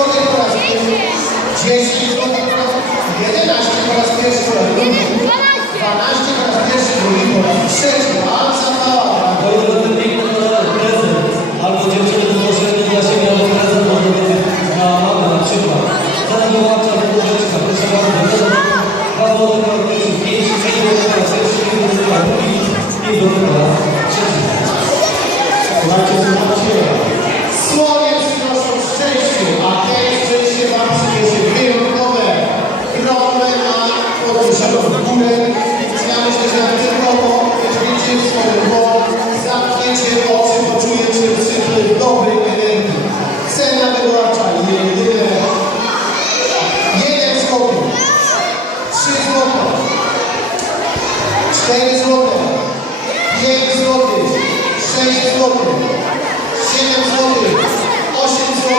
zł po raz pierwszy. 10 zł po raz 11 po raz pierwszy po raz drugi. 12 po raz pierwszy, drugi po raz trzeci. Alca mała. To jest ten piękny prezent. Albo dziewczyny potrzebny dla siebie, albo prezent może być dla mamy na przykład. Zaraz wyłącza do łóżeczka, proszę bardzo. Dwa złote 4 zł, 5 zł, 6 zł, 7 zł, 8 zł,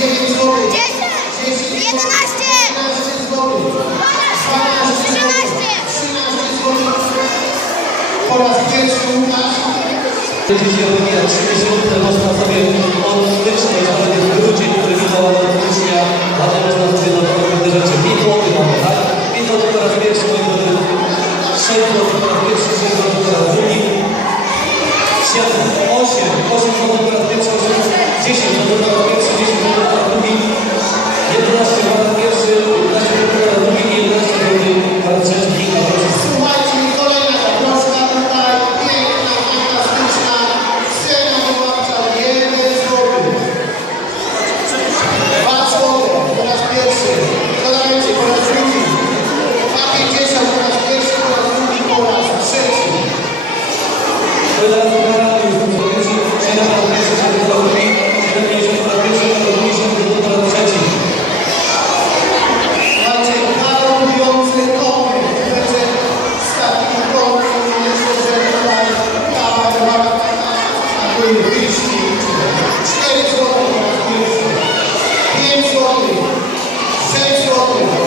9 zł, 10 zł, 11 zł, 12 zł, 13 zł. Po raz pierwszy Łukasz. Będzie się opomina 3 zł, można sobie od stycznia, nawet grudzień, który wydała na stycznia, ale można sobie na to pewne rzeczy. 5 zł mamy, tak. centro de Same problem.